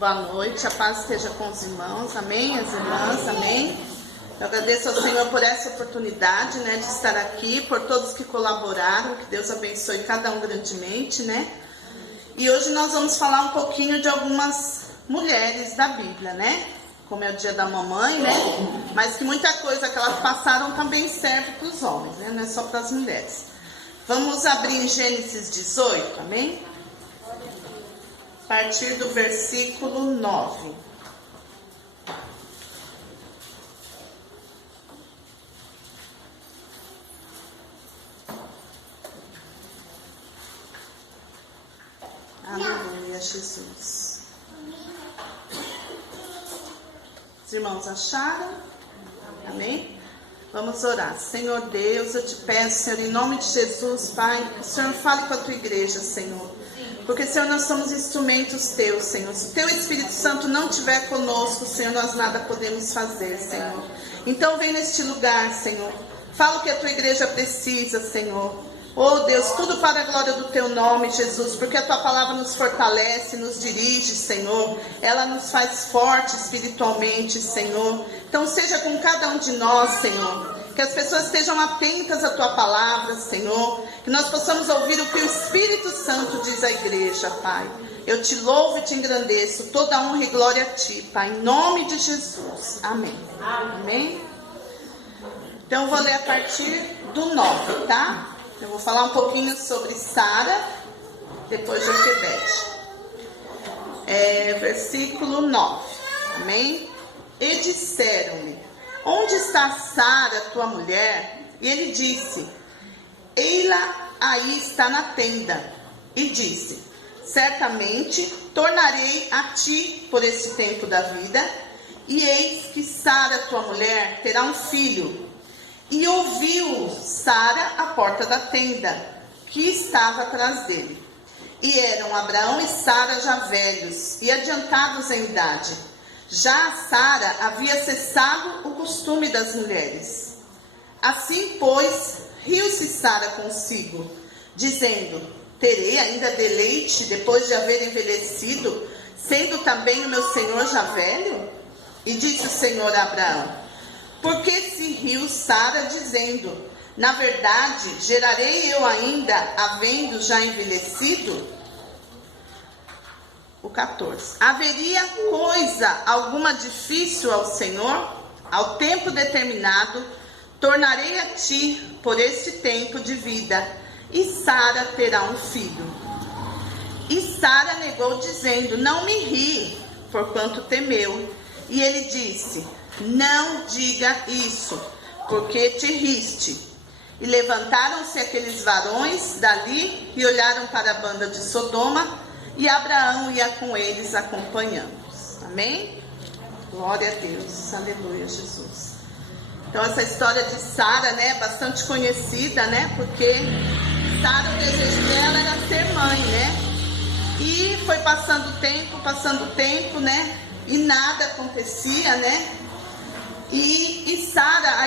Boa noite, a paz esteja com os irmãos, amém, as irmãs, amém. Eu agradeço ao Senhor por essa oportunidade, né, de estar aqui, por todos que colaboraram, que Deus abençoe cada um grandemente, né. E hoje nós vamos falar um pouquinho de algumas mulheres da Bíblia, né, como é o dia da mamãe, né, mas que muita coisa que elas passaram também serve para os homens, né, não é só para as mulheres. Vamos abrir em Gênesis 18, amém? A partir do versículo 9. Aleluia, Jesus. Os irmãos acharam? Amém? Vamos orar. Senhor Deus, eu te peço, Senhor, em nome de Jesus, Pai, que o Senhor fale com a tua igreja, Senhor. Porque, Senhor, nós somos instrumentos teus, Senhor. Se o teu Espírito Santo não estiver conosco, Senhor, nós nada podemos fazer, Senhor. Então, vem neste lugar, Senhor. Fala o que a tua igreja precisa, Senhor. Oh, Deus, tudo para a glória do teu nome, Jesus. Porque a tua palavra nos fortalece, nos dirige, Senhor. Ela nos faz forte espiritualmente, Senhor. Então, seja com cada um de nós, Senhor. Que as pessoas estejam atentas à tua palavra, Senhor. Que nós possamos ouvir o que o Espírito Santo diz à igreja, Pai. Eu te louvo e te engrandeço. Toda honra e glória a ti, Pai. Em nome de Jesus. Amém. Amém. Então, eu vou ler a partir do 9, tá? Eu vou falar um pouquinho sobre Sara, depois Joquebede. Versículo 9. Amém? E disseram-lhe: onde está Sara, tua mulher? E ele disse: ei-la aí está na tenda. E disse: certamente tornarei a ti por esse tempo da vida, e eis que Sara, tua mulher, terá um filho. E ouviu Sara à porta da tenda, que estava atrás dele. E eram Abraão e Sara já velhos e adiantados em idade. Já Sara havia cessado o costume das mulheres. Assim, pois, riu-se Sara consigo, dizendo: terei ainda deleite depois de haver envelhecido, sendo também o meu senhor já velho? E disse o Senhor a Abraão: por que se riu Sara, dizendo: na verdade, gerarei eu ainda, havendo já envelhecido? O 14. Haveria coisa alguma difícil ao Senhor? Ao tempo determinado, tornarei a ti por este tempo de vida, e Sara terá um filho. E Sara negou, dizendo: não me ri, porquanto temeu. E ele disse: não diga isso, porque te riste. E levantaram-se aqueles varões dali e olharam para a banda de Sodoma, e Abraão ia com eles acompanhando-os. Amém? Glória a Deus, aleluia, Jesus. Então essa história de Sara, né, é bastante conhecida, né, porque Sara, o desejo dela era ser mãe, né, e foi passando o tempo, né, e nada acontecia, né. E Sara,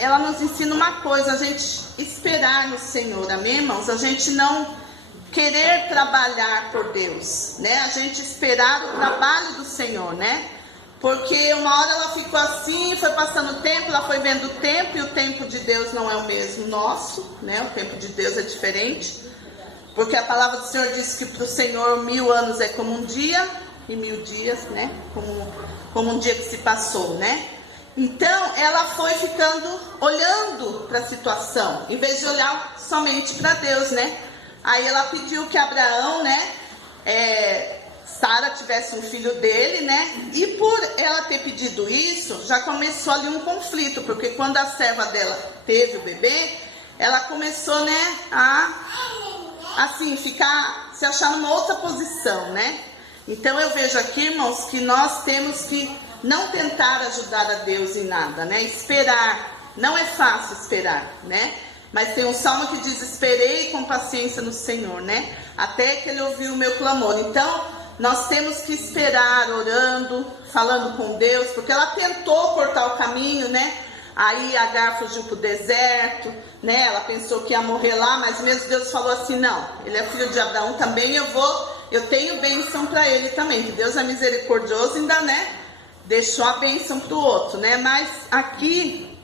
ela nos ensina uma coisa: a gente esperar no Senhor, amém, irmãos? A gente não querer trabalhar por Deus, né? A gente esperar o trabalho do Senhor, né? Porque uma hora ela ficou assim, foi passando o tempo, ela foi vendo o tempo, e o tempo de Deus não é o mesmo nosso, né? O tempo de Deus é diferente, porque a palavra do Senhor diz que para o Senhor 1000 anos é como um dia, e 1000 dias, né? Como um dia que se passou, né? Então, ela foi ficando, olhando para a situação, em vez de olhar somente para Deus, né? Aí ela pediu que Abraão, né? Sara tivesse um filho dele, né? E por ela ter pedido isso, já começou ali um conflito, porque quando a serva dela teve o bebê, ela começou, né? Assim, se achar numa outra posição, né? Então eu vejo aqui, irmãos, que nós temos que não tentar ajudar a Deus em nada, né? Esperar, não é fácil esperar, né? Mas tem um salmo que diz: esperei com paciência no Senhor, né? Até que ele ouviu o meu clamor. Então, nós temos que esperar, orando, falando com Deus, porque ela tentou cortar o caminho, né? Aí Agar fugiu para o deserto, né? Ela pensou que ia morrer lá, mas mesmo Deus falou assim: não, ele é filho de Abraão também, eu vou eu tenho bênção para ele também, que Deus é misericordioso, ainda, né, deixou a bênção para o outro, né? Mas aqui,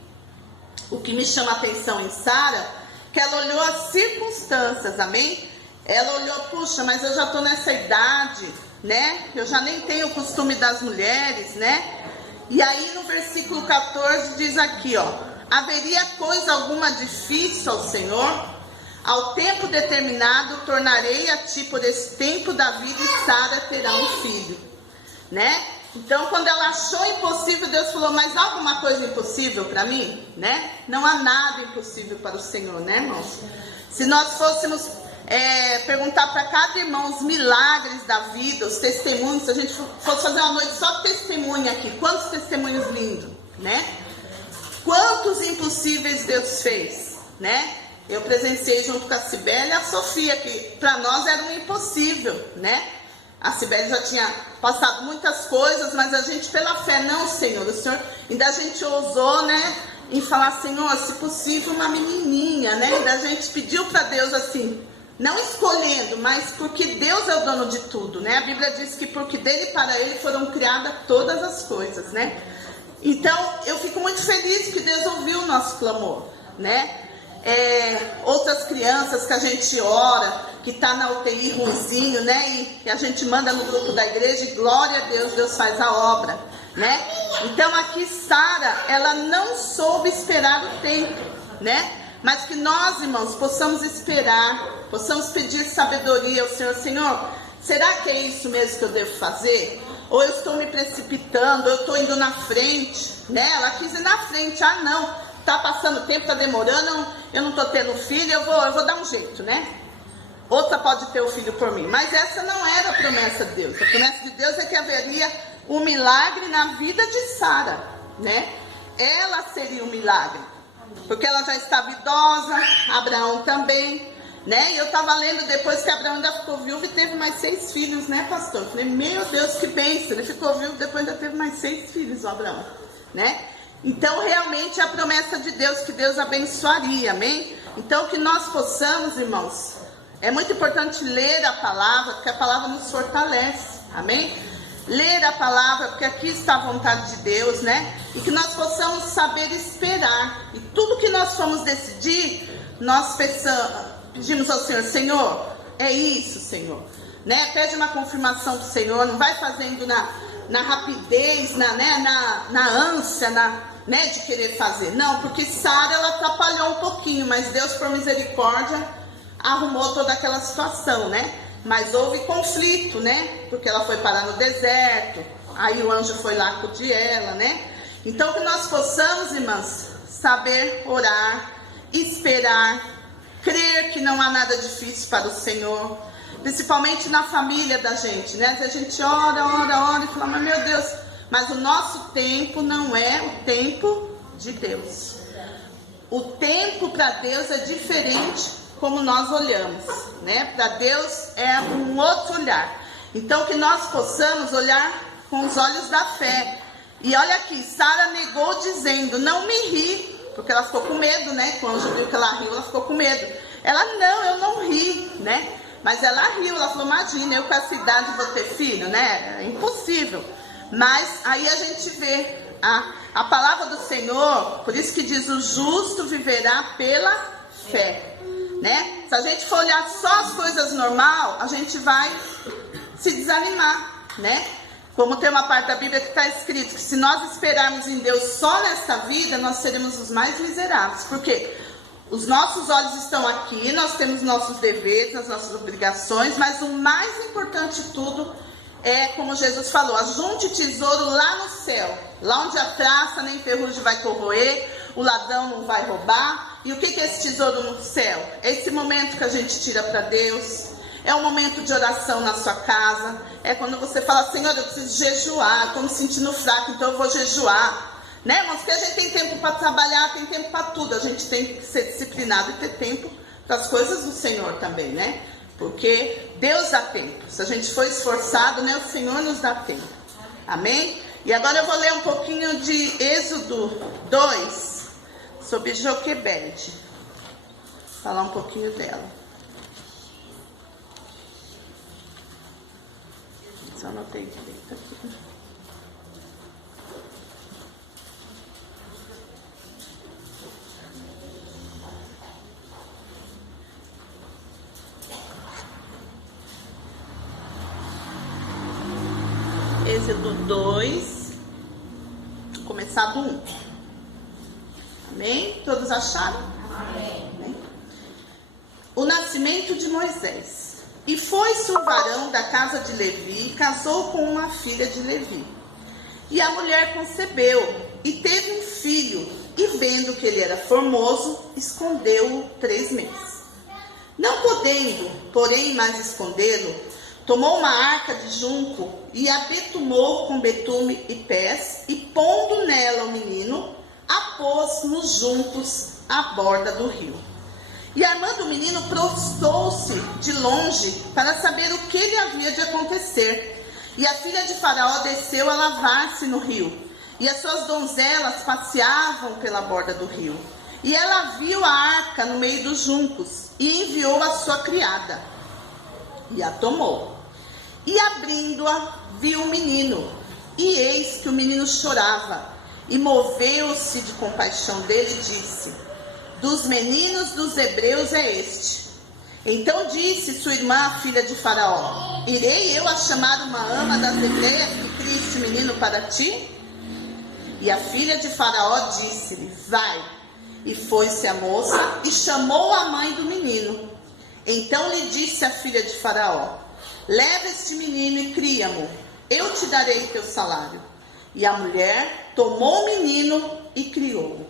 o que me chama a atenção em Sara, que ela olhou as circunstâncias, amém? Ela olhou, puxa, mas eu já estou nessa idade, né? Eu já nem tenho o costume das mulheres, né? E aí no versículo 14 diz aqui, ó: haveria coisa alguma difícil ao Senhor? Ao tempo determinado tornarei a ti por esse tempo da vida, e Sara terá um filho, né? Então, quando ela achou impossível, Deus falou: mas há alguma coisa impossível para mim, né? Não há nada impossível para o Senhor, né, irmãos? Se nós fôssemos perguntar para cada irmão os milagres da vida, os testemunhos, se a gente fosse fazer uma noite só de testemunho aqui, quantos testemunhos lindos, né? Quantos impossíveis Deus fez, né? Eu presenciei junto com a Cibele e a Sofia, que para nós era um impossível, né? A Cibele já tinha passado muitas coisas, mas a gente, pela fé, não, Senhor, o Senhor, ainda a gente ousou, né, em falar: Senhor, se possível, uma menininha, né? Ainda a gente pediu para Deus assim, não escolhendo, mas porque Deus é o dono de tudo, né? A Bíblia diz que porque dele e para ele foram criadas todas as coisas, né? Então, eu fico muito feliz que Deus ouviu o nosso clamor, né? Outras crianças que a gente ora, que está na UTI ruimzinho, né? E a gente manda no grupo da igreja, e glória a Deus, Deus faz a obra, né? Então aqui Sara, ela não soube esperar o tempo, né? Mas que nós, irmãos, possamos esperar, possamos pedir sabedoria ao Senhor. Senhor, será que é isso mesmo que eu devo fazer? Ou eu estou me precipitando, ou eu estou indo na frente, né? Ela quis ir na frente, não, tá passando tempo, tá demorando, eu não tô tendo filho, eu vou dar um jeito, né? Outra pode ter o filho por mim. Mas essa não era a promessa de Deus. A promessa de Deus é que haveria um milagre na vida de Sara, né? Ela seria um milagre, porque ela já estava idosa, Abraão também, né? E eu estava lendo depois que Abraão ainda ficou viúvo e teve mais 6 filhos, né, pastor? Eu falei, meu Deus, que bênção. Ele ficou viúvo, depois ainda teve mais 6 filhos, o Abraão, né? Então, realmente, é a promessa de Deus, que Deus abençoaria, amém? Então, que nós possamos, irmãos, é muito importante ler a palavra, porque a palavra nos fortalece, amém? Ler a palavra, porque aqui está a vontade de Deus, né? E que nós possamos saber esperar. E tudo que nós formos decidir, nós pedimos ao Senhor: Senhor, é isso, Senhor, né? Pede uma confirmação do Senhor, não vai fazendo na rapidez, na ânsia, né, de querer fazer. Não, porque Sara, ela atrapalhou um pouquinho, mas Deus, por misericórdia, arrumou toda aquela situação, né? Mas houve conflito, né? Porque ela foi parar no deserto, aí o anjo foi lá acudir ela, né? Então, que nós possamos, irmãs, saber orar, esperar, crer que não há nada difícil para o Senhor, principalmente na família da gente, né? A gente ora e fala: mas meu Deus, mas o nosso tempo não é o tempo de Deus. O tempo para Deus é diferente como nós olhamos, né? Para Deus é um outro olhar. Então, que nós possamos olhar com os olhos da fé. E olha aqui, Sara negou dizendo: não me ri, porque ela ficou com medo, né? Quando o anjo viu que ela riu, ela ficou com medo. Ela: não, eu não ri, né? Mas ela riu, ela falou: imagina, eu com essa idade vou ter filho, né? É impossível. Mas aí a gente vê a palavra do Senhor, por isso que diz: o justo viverá pela fé, né? Se a gente for olhar só as coisas normal, a gente vai se desanimar, né? Como tem uma parte da Bíblia que está escrito que se nós esperarmos em Deus só nesta vida, nós seremos os mais miseráveis. Por quê? Os nossos olhos estão aqui, nós temos nossos deveres, as nossas obrigações, mas o mais importante de tudo é, como Jesus falou: ajunte tesouro lá no céu, lá onde a traça nem ferrugem vai corroer, o ladrão não vai roubar. E o que é esse tesouro no céu? É esse momento que a gente tira para Deus, é um momento de oração na sua casa, é quando você fala: Senhor, eu preciso jejuar, estou me sentindo fraco, então eu vou jejuar. Né, irmãos? Porque a gente tem tempo para trabalhar, tem tempo para tudo. A gente tem que ser disciplinado e ter tempo para as coisas do Senhor também, né? Porque Deus dá tempo. Se a gente for esforçado, né, o Senhor nos dá tempo. Amém? E agora eu vou ler um pouquinho de Êxodo 2, sobre Joquebede. Falar um pouquinho dela. se eu anotei direito aqui. Êxodo 2, vou começar do 1. Amém? Todos acharam? Amém. O nascimento de Moisés. E foi-se um varão da casa de Levi e casou com uma filha de Levi. E a mulher concebeu e teve um filho, e vendo que ele era formoso, escondeu-o 3 meses. Não podendo, porém, mais escondê-lo, tomou uma arca de junco e a betumou com betume e pés, e pondo nela o menino, a pôs nos juncos à borda do rio. E armando o menino, prostou-se de longe para saber o que lhe havia de acontecer. E a filha de Faraó desceu a lavar-se no rio, e as suas donzelas passeavam pela borda do rio. E ela viu a arca no meio dos juncos, e enviou a sua criada, e a tomou. E abrindo-a, viu o menino, e eis que o menino chorava, e moveu-se de compaixão dele e disse: dos meninos dos hebreus é este. Então disse sua irmã, a filha de Faraó: irei eu a chamar uma ama das hebreias que crie este menino para ti? E a filha de Faraó disse-lhe: vai. E foi-se a moça e chamou a mãe do menino. Então lhe disse a filha de Faraó: leva este menino e cria-mo, eu te darei teu salário. E a mulher tomou o menino e criou-o.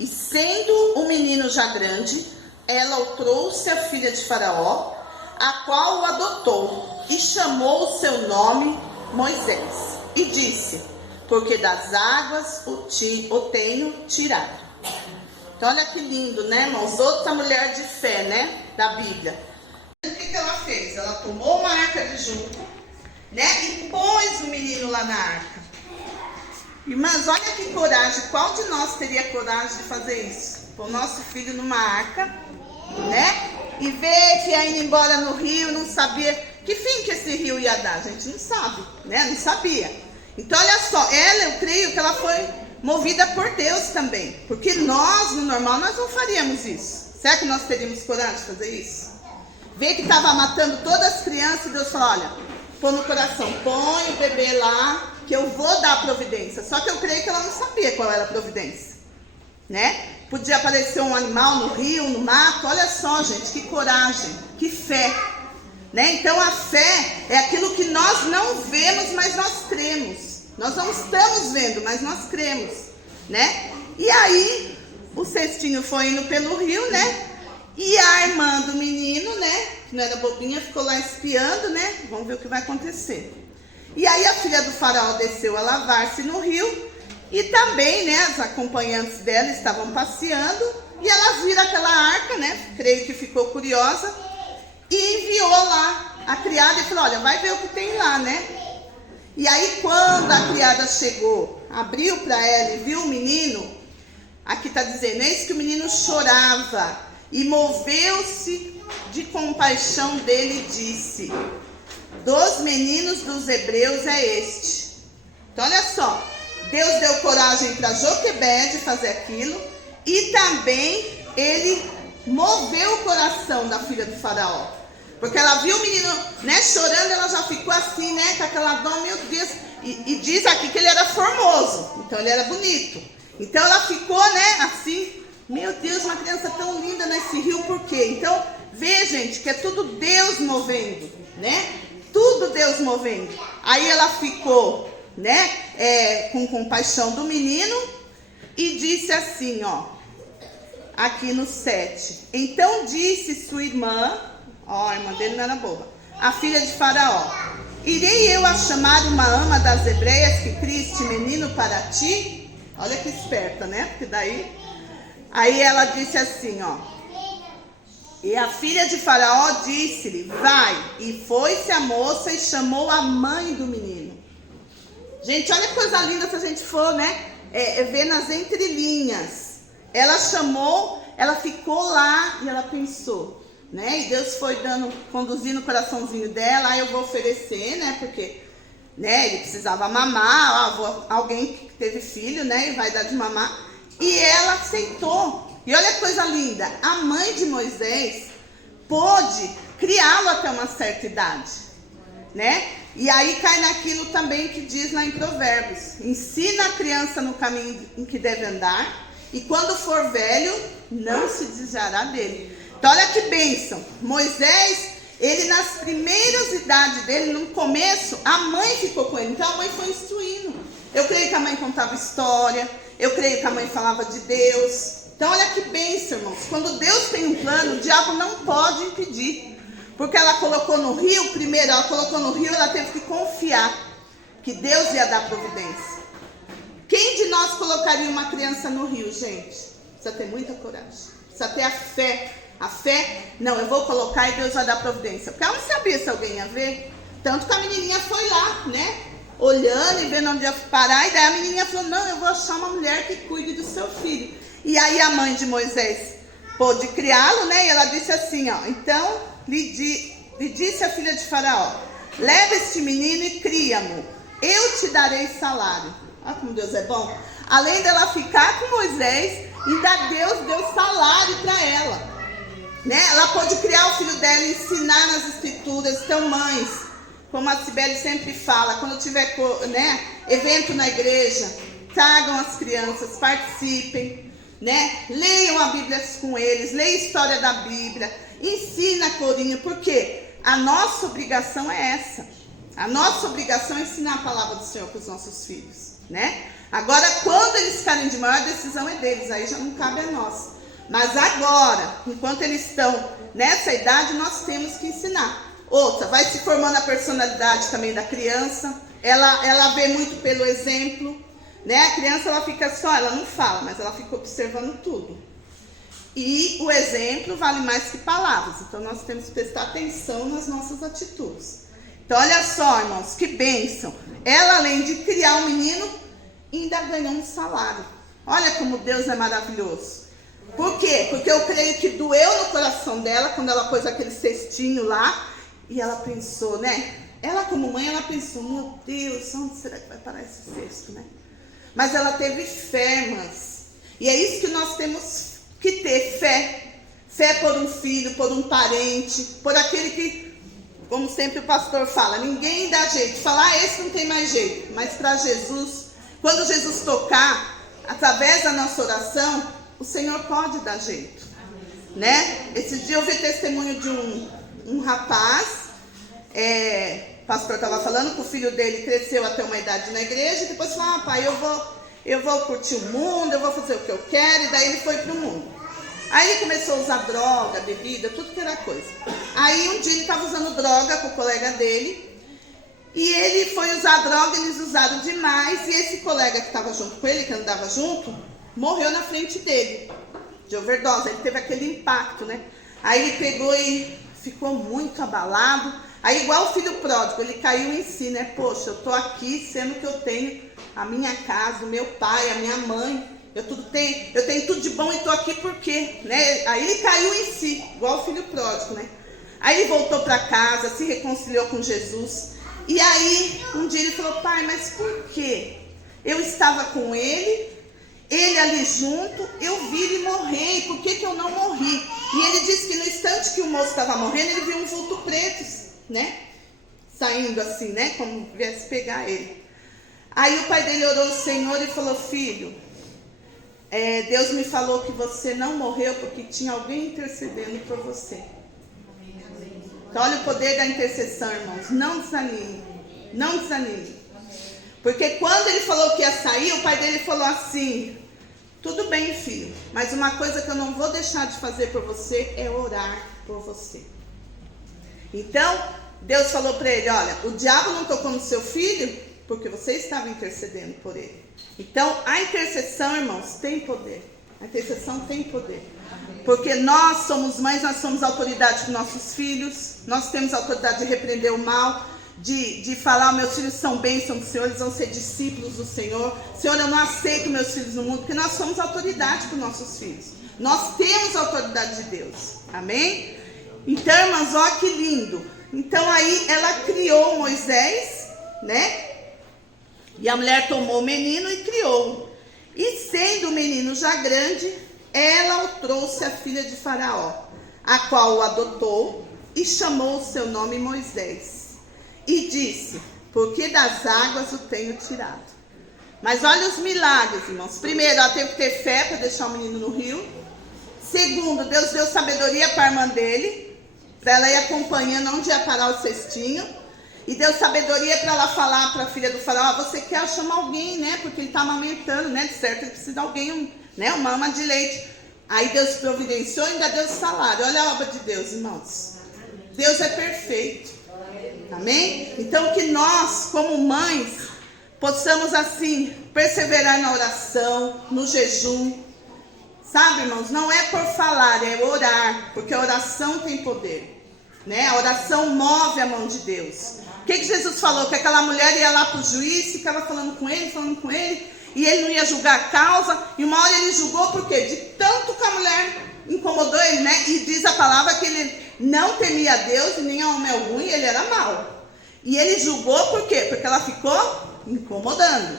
E sendo o menino já grande, ela o trouxe à filha de Faraó, a qual o adotou, e chamou o seu nome Moisés. E disse: porque das águas o tenho tirado. Então olha que lindo, né, irmãos? Outra mulher de fé, né, da Bíblia. O que ela fez? Ela tomou uma arca de junco, né, e pôs o menino lá na arca. Irmãs, olha que coragem. Qual de nós teria coragem de fazer isso? Pôr o nosso filho numa arca, né, e ver que ia indo embora no rio, não sabia que fim que esse rio ia dar. A gente não sabe, né, não sabia. Então olha só, ela, eu creio que ela foi movida por Deus também, porque nós, no normal, nós não faríamos isso. Será que nós teríamos coragem de fazer isso? Ver que estava matando todas as crianças e Deus falou: olha, põe no coração, põe o bebê lá, que eu vou dar a providência. Só que eu creio que ela não sabia qual era a providência, né? Podia aparecer um animal no rio, no mato. Olha só, gente, que coragem, que fé, né? Então a fé é aquilo que nós não vemos, mas nós cremos. Nós não estamos vendo, mas nós cremos, né? E aí, o cestinho foi indo pelo rio, né? E a irmã do menino, né, que não era bobinha, ficou lá espiando, né? Vamos ver o que vai acontecer. E aí a filha do Faraó desceu a lavar-se no rio. E também, né, as acompanhantes dela estavam passeando. E ela vira aquela arca, né? Creio que ficou curiosa. E enviou lá a criada e falou: olha, vai ver o que tem lá, né? E aí quando a criada chegou, abriu para ela e viu o menino, aqui está dizendo: eis que o menino chorava, e moveu-se de compaixão dele e disse: dos meninos dos hebreus é este. Então olha só, Deus deu coragem para Joquebede fazer aquilo, e também ele moveu o coração da filha do Faraó. Porque ela viu o menino, né, chorando, ela já ficou assim, né, com aquela dor, meu Deus. E diz aqui que ele era formoso, então ele era bonito. Então ela ficou, né, assim, meu Deus, uma criança tão linda nesse rio, por quê? Então, vê, gente, que é tudo Deus movendo, né? Tudo Deus movendo. Aí ela ficou, né, com compaixão do menino e disse assim, ó, aqui no 7. Então disse sua irmã, ó, a irmã dele não era boba, a filha de Faraó: irei eu a chamar uma ama das hebreias que crie este menino para ti? Olha que esperta, né? Porque daí... Aí ela disse assim, ó. E a filha de Faraó disse-lhe: vai. E foi-se a moça e chamou a mãe do menino. Gente, olha que coisa linda se a gente for, né? Ver nas entrelinhas. Ela chamou, ela ficou lá e ela pensou, né? E Deus foi conduzindo o coraçãozinho dela. Aí eu vou oferecer, né? Porque né? Ele precisava mamar, alguém que teve filho, né? E vai dar de mamar. E ela aceitou. E olha que coisa linda, a mãe de Moisés pôde criá-lo até uma certa idade, né? E aí cai naquilo também que diz lá em Provérbios: ensina a criança no caminho em que deve andar, e quando for velho, não se desviará dele. Então olha que bênção. Moisés, ele nas primeiras idades dele, no começo, a mãe ficou com ele. Então a mãe foi instruindo. Eu creio que a mãe contava história, eu creio que a mãe falava de Deus. Então olha que bênção, irmãos. Quando Deus tem um plano, o diabo não pode impedir. Porque ela colocou no rio, primeiro ela colocou no rio, ela teve que confiar que Deus ia dar providência. Quem de nós colocaria uma criança no rio, gente? Precisa ter muita coragem, precisa ter a fé. A fé, não, eu vou colocar e Deus vai dar providência. Porque ela não sabia se alguém ia ver. Tanto que a menininha foi lá, né? Olhando e vendo onde ia parar. E daí a menininha falou: não, eu vou achar uma mulher que cuide do seu filho. E aí a mãe de Moisés pôde criá-lo, né? E ela disse assim, ó: então lhe disse a filha de Faraó: leva este menino e cria-mo, eu te darei salário. Olha como Deus é bom. Além dela ficar com Moisés, ainda Deus deu salário para ela, né? Ela pôde criar o filho dela, ensinar nas escrituras. Então, mães, como a Cibele sempre fala, quando tiver, né, evento na igreja, tragam as crianças, participem, né? Leiam a Bíblia com eles, leiam a história da Bíblia, ensina a Corinho, porque a nossa obrigação é essa. A nossa obrigação é ensinar a palavra do Senhor para os nossos filhos, né? Agora, quando eles ficarem de maior, a decisão é deles, aí já não cabe a nós. Mas agora, enquanto eles estão nessa idade, nós temos que ensinar. Outra, vai se formando a personalidade também da criança. Ela vê muito pelo exemplo, né? A criança, ela fica só, ela não fala, mas ela fica observando tudo. E o exemplo vale mais que palavras. Então nós temos que prestar atenção nas nossas atitudes. Então olha só, irmãos, que bênção. Ela, além de criar um menino, ainda ganhou um salário. Olha como Deus é maravilhoso. Por quê? Porque eu creio que doeu no coração dela quando ela pôs aquele cestinho lá. E ela pensou, né? Ela como mãe, ela pensou: meu Deus, onde será que vai parar esse cesto, né? Mas ela teve fé, irmãs. E é isso que nós temos que ter, fé. Fé por um filho, por um parente, por aquele que, como sempre o pastor fala, ninguém dá jeito. Fala: esse não tem mais jeito. Mas para Jesus, quando Jesus tocar, através da nossa oração, o Senhor pode dar jeito, né? Esse dia eu vi testemunho de um rapaz, o pastor estava falando que o filho dele cresceu até uma idade na igreja, e depois falou: pai, eu vou curtir o mundo, eu vou fazer o que eu quero, e daí ele foi para o mundo. Aí ele começou a usar droga, bebida, tudo que era coisa. Aí um dia ele estava usando droga com o colega dele, e ele foi usar droga, eles usaram demais, e esse colega que estava junto com ele, que andava junto, morreu na frente dele, de overdose. Ele teve aquele impacto, né? Aí ele pegou e ficou muito abalado. Aí igual o filho pródigo, ele caiu em si, né? Poxa, eu tô aqui, sendo que eu tenho a minha casa, o meu pai, a minha mãe, eu tenho tudo de bom e tô aqui por quê? Né? Aí ele caiu em si, igual o filho pródigo, né? Aí ele voltou para casa, se reconciliou com Jesus. E aí, um dia ele falou: pai, mas por quê? Eu estava com ele ali junto, eu vi ele morrer, por que eu não morri? E ele disse que no instante que o moço estava morrendo, ele viu um vulto preto, né? Saindo assim, né? Como viesse pegar ele. Aí o pai dele orou ao Senhor e falou: filho, Deus me falou que você não morreu porque tinha alguém intercedendo por você. Então olha o poder da intercessão, irmãos. Não desanime, não desanime. Porque quando ele falou que ia sair, o pai dele falou assim: tudo bem, filho, mas uma coisa que eu não vou deixar de fazer por você é orar por você. Então, Deus falou para ele: olha, o diabo não tocou no seu filho porque você estava intercedendo por ele. Então, a intercessão, irmãos, tem poder. A intercessão tem poder. Porque nós somos mães, nós somos autoridade para nossos filhos, nós temos autoridade de repreender o mal, de falar: meus filhos são bênçãos do Senhor, eles vão ser discípulos do Senhor. Senhor, eu não aceito meus filhos no mundo, porque nós somos autoridade para os nossos filhos. Nós temos a autoridade de Deus. Amém? Então, irmãos, olha que lindo. Então aí ela criou Moisés, né? E a mulher tomou o menino e criou-o. E sendo o menino já grande, ela o trouxe à filha de Faraó, a qual o adotou e chamou o seu nome Moisés. E disse: porque das águas o tenho tirado. Mas olha os milagres, irmãos. Primeiro, ela teve que ter fé para deixar o menino no rio. Segundo, Deus deu sabedoria para a irmã dele, para ela ir acompanhando onde ia parar o cestinho. E deu sabedoria para ela falar para a filha do faraó: você quer chamar alguém, né? Porque ele está amamentando, né? De certo, ele precisa de alguém, né? Uma ama de leite. Aí Deus providenciou e ainda deu salário. Olha a obra de Deus, irmãos. Deus é perfeito. Amém? Então que nós, como mães, possamos assim perseverar na oração, no jejum. Sabe, irmãos? Não é por falar, é orar. Porque a oração tem poder, né? A oração move a mão de Deus. O que Jesus falou? Que aquela mulher ia lá para o juiz, ficava falando com ele, e ele não ia julgar a causa. E uma hora ele julgou, por quê? De tanto que a mulher incomodou ele, né? E diz a palavra que ele não temia a Deus e nem a homem algum, e ele era mau. E ele julgou por quê? Porque ela ficou incomodando.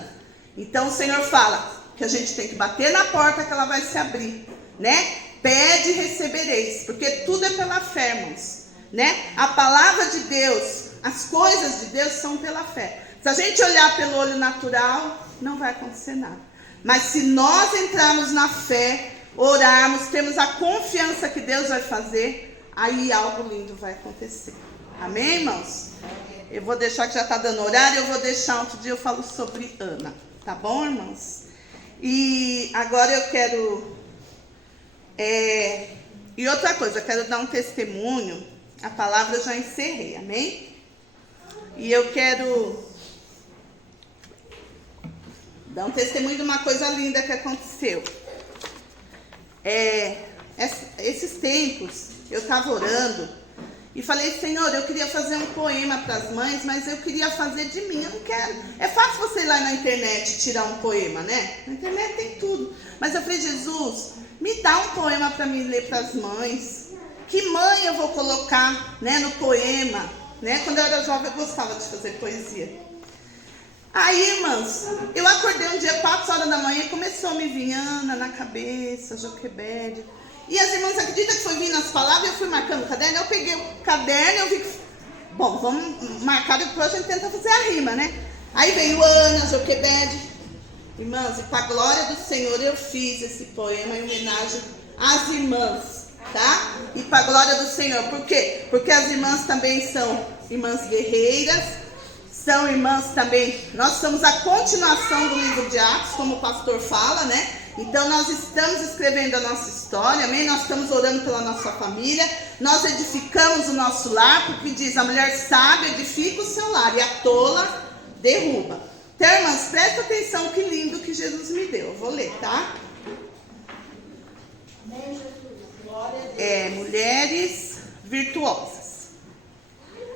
Então o Senhor fala que a gente tem que bater na porta que ela vai se abrir, né? Pede e recebereis, porque tudo é pela fé, irmãos, né? A palavra de Deus, as coisas de Deus são pela fé. Se a gente olhar pelo olho natural, não vai acontecer nada. Mas se nós entrarmos na fé, orarmos, temos a confiança que Deus vai fazer, aí algo lindo vai acontecer. Amém, irmãos? Eu vou deixar, que já está dando horário, eu vou deixar outro dia, eu falo sobre Ana. Tá bom, irmãos? E agora eu quero... E outra coisa, eu quero dar um testemunho. A palavra eu já encerrei, amém? E eu quero dar um testemunho de uma coisa linda que aconteceu. Esses tempos, eu estava orando e falei: Senhor, eu queria fazer um poema para as mães, mas eu queria fazer de mim, eu não quero. É fácil você ir lá na internet e tirar um poema, né? Na internet tem tudo. Mas eu falei: Jesus, me dá um poema para me ler para as mães. Que mãe eu vou colocar, né, no poema? Né? Quando eu era jovem, eu gostava de fazer poesia. Aí, irmãos, eu acordei um dia 4 horas da manhã e começou a me vir Ana na cabeça, Joquebede. E as irmãs acreditam que foi vindo as palavras, eu fui marcando o caderno, eu peguei o caderno e eu vi que... Bom, vamos marcar depois, a gente tenta fazer a rima, né? Aí veio Ana, Joquebede. Irmãs, e para a glória do Senhor eu fiz esse poema em homenagem às irmãs. Tá? E para a glória do Senhor. Por quê? Porque as irmãs também são irmãs guerreiras, são irmãs também. Nós somos a continuação do livro de Atos, como o pastor fala, né? Então nós estamos escrevendo a nossa história, amém? Nós estamos orando pela nossa família, nós edificamos o nosso lar, porque diz: a mulher sábia edifica o seu lar e a tola derruba. Então, irmãs, presta atenção, que lindo que Jesus me deu. Eu vou ler, tá? Mulheres virtuosas.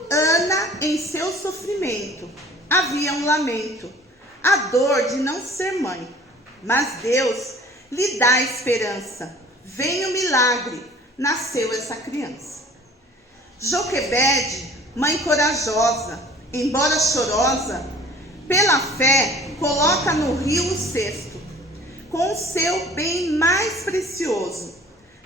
Ana, em seu sofrimento, havia um lamento, a dor de não ser mãe. Mas Deus lhe dá esperança. Vem o milagre, nasceu essa criança. Joquebede, mãe corajosa, embora chorosa, pela fé, coloca no rio o cesto, com o seu bem mais precioso,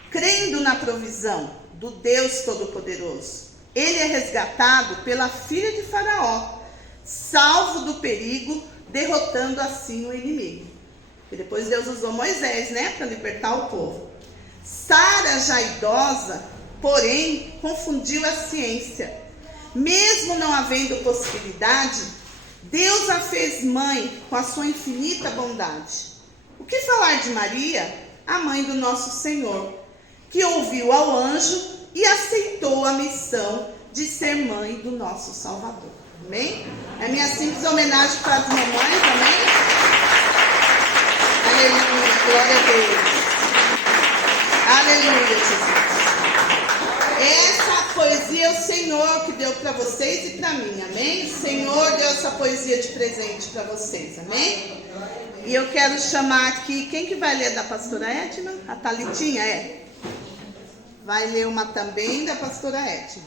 crendo na provisão do Deus Todo-Poderoso. Ele é resgatado pela filha de Faraó, salvo do perigo, derrotando assim o inimigo. E depois Deus usou Moisés, né, para libertar o povo. Sara, já idosa, porém, confundiu a ciência. Mesmo não havendo possibilidade, Deus a fez mãe com a sua infinita bondade. O que falar de Maria, a mãe do nosso Senhor, que ouviu ao anjo e aceitou a missão de ser mãe do nosso Salvador. Amém? É minha simples homenagem para as mamães, amém? Aleluia, glória a Deus. Aleluia, Jesus. Essa poesia é o Senhor que deu para vocês e para mim, amém? O Senhor deu essa poesia de presente para vocês, amém? E eu quero chamar aqui, quem que vai ler da pastora Edna? A Thalitinha, Vai ler uma também da pastora Edna.